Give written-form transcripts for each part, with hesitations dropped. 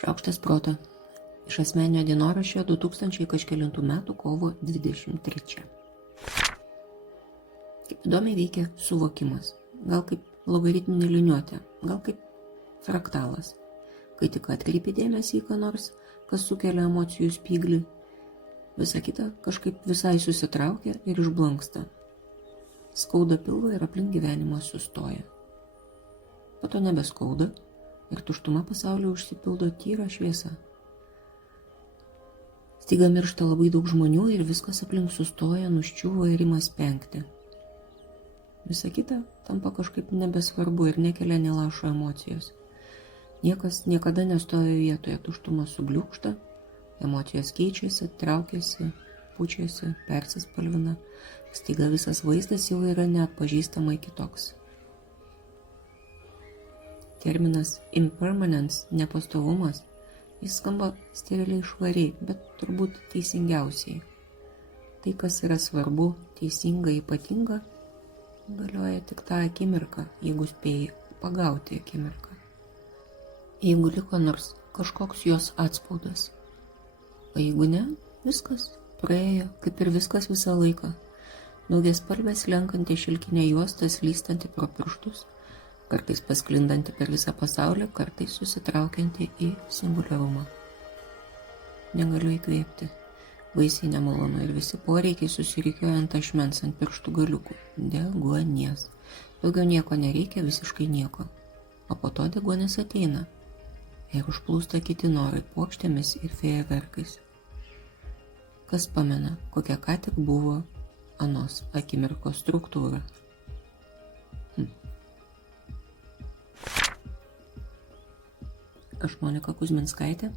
Šaukštas proto. Iš asmeninio dienoraščio 2000 kažkelintų metų kovo 23. Kaip įdomiai veikia suvokimas. Gal kaip logaritminė liniuotė, gal kaip fraktalas. Kai tik atkreipi dėmesį į ką nors, kas sukelia emocijų spyglį, visa kita kažkaip visai susitraukia ir išblanksta. Skauda pilvą ir aplink gyvenimas sustoja. Po to nebeskauda ir tuštuma pasaulyje užsipildo tyra šviesa. Staiga miršta labai daug žmonių ir viskas aplink sustoja, nuščiūva ir ima spengti. Visa kita tampa kažkaip nebesvarbu ir nekelia nė lašo emocijos. Niekas niekada nestoja vietoje, tuštuma subliūkšta, emocijos keičiasi, traukiasi, pučiasi, persispalvina, staiga visas vaizdas jau yra neatpažįstamai kitoks. Terminas impermanence, nepastovumas, jis skamba steriliai švariai, bet turbūt teisingiausiai. Tai, kas yra svarbu, teisinga, ypatinga, galioja tik tą akimirką, jeigu spėjai pagauti akimirką. Jeigu liko nors kažkoks jos atspaudas. O jeigu ne, viskas praėjo, kaip ir viskas visą laiką. Daugiaspalvė slenkanti šilkinė juosta slystanti pro pirštus, kartais pasklindanti per visą pasaulį, kartais susitraukianti į singuliarumą. Negaliu įkvėpti, baisiai nemalonu ir visi poreikiai susirikioja ant ašmens ant pirštų galiukų. Deguonies. Daugiau nieko nereikia, visiškai nieko. O po to deguonis ateina. Ir užplūsta kiti norai puokštėmis ir fejerverkais. Kas pamena, kokia ką tik buvo anos akimirkos struktūra? Aš Monika Kuzminskaitė,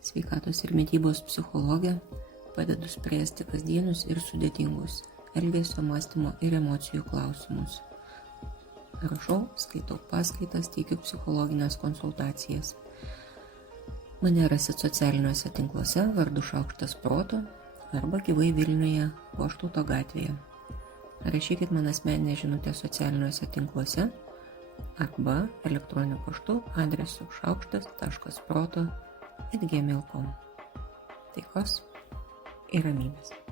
sveikatos ir mitybos psichologė, padedu spręsti kasdienius ir sudėtingus elgesio, mąstymo ir emocijų klausimus. Rašau, skaitau paskaitas, teikiu psichologinės konsultacijas. Mane rasit socialiniuose tinkluose vardu Šaukštas proto arba gyvai Vilniuje Goštauto gatvėje. Rašykit man asmeninę žinutę socialiniuose tinkluose arba elektroniniu paštu adresu šaukštas.proto@gmail.com. Taikos ir ramybės.